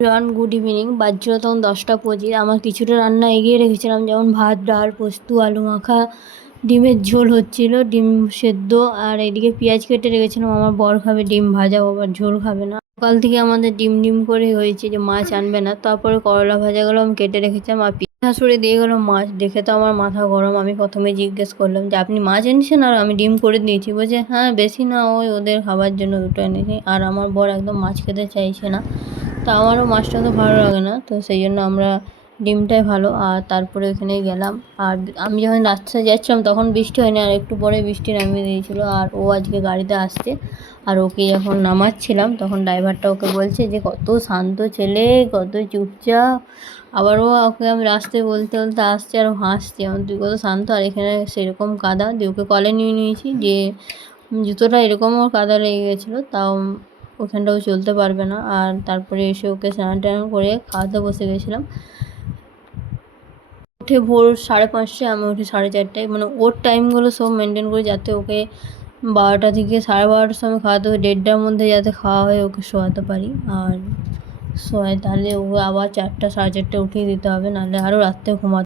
Good evening. বাজছিল তখন 10টা 25। আমার কিছুটা রান্না এগিয়ে রেখেছিলাম, যেমন ভাত, ডাল, পোস্ত, আলু মাখা, ডিমের ঝোল হচ্ছিল, ডিম সেদ্ধ, আর এদিকে পেঁয়াজ কেটে রেখেছিলাম। আমার বর খাবে ডিম ভাজা, ও আবার ঝোল খাবে না। সকাল থেকে আমাদের ডিম ডিম করে হয়েছে, যে মাছ আনবে না। তারপরে করলা ভাজাগুলো আমি কেটে রেখেছিলাম, আর শাশুড়ি দিয়ে গেলো মাছ। দেখে তো আমার মাথা গরম। আমি প্রথমে জিজ্ঞেস করলাম যে আপনি মাছ এনেছেন? আর আমি ডিম করে দিয়েছি। বলছে হ্যাঁ, বেশি না, ওই ওদের খাবার জন্য দুটো এনেছি। আর আমার বর একদম মাছ খেতে চাইছে না, তো আমারও মাছটা তো ভালো লাগে না, তো সেই জন্য আমরা ডিমটাই ভালো। আর তারপরে ওখানে গেলাম, আর আমি যখন রাস্তায় যাচ্ছিলাম তখন বৃষ্টি হয়নি, আর একটু পরে বৃষ্টি নামিয়ে দিয়েছিলো। আর ও আজকে গাড়িতে আসছে, আর ওকে যখন নামাচ্ছিলাম তখন ড্রাইভারটা ওকে বলছে যে কত শান্ত ছেলে, কত চুপচাপ। আবারও ওকে আমি রাস্তায় বলতে বলতে আসছে, আর ও হাসছে, আমার তুই কত শান্ত। আর এখানে সেরকম কাদা দিয়ে ওকে কলে নিয়ে নিয়েছি, যে জুতোটা এরকমও কাদা লেগে গেছিলো, তাও ওখানটাও চলতে পারবে না। আর তারপরে এসে ওকে স্নান টান করে খাওয়াতে বসে গেছিলাম। উঠে ভোর 5:30টায়, আমি উঠি 4:30টায়। মানে ওর টাইমগুলো সব মেনটেন করে, যাতে ওকে 12টা থেকে 12:30টার সময় খাওয়াতে হবে, 1:30টার মধ্যে যাতে খাওয়া হয়ে ওকে শোয়াতে পারি। আর শোয়াই, তাহলে ওকে আবার 4টা 4:30টায় উঠিয়ে দিতে হবে, নাহলে আরও রাত্রে ঘুমাতে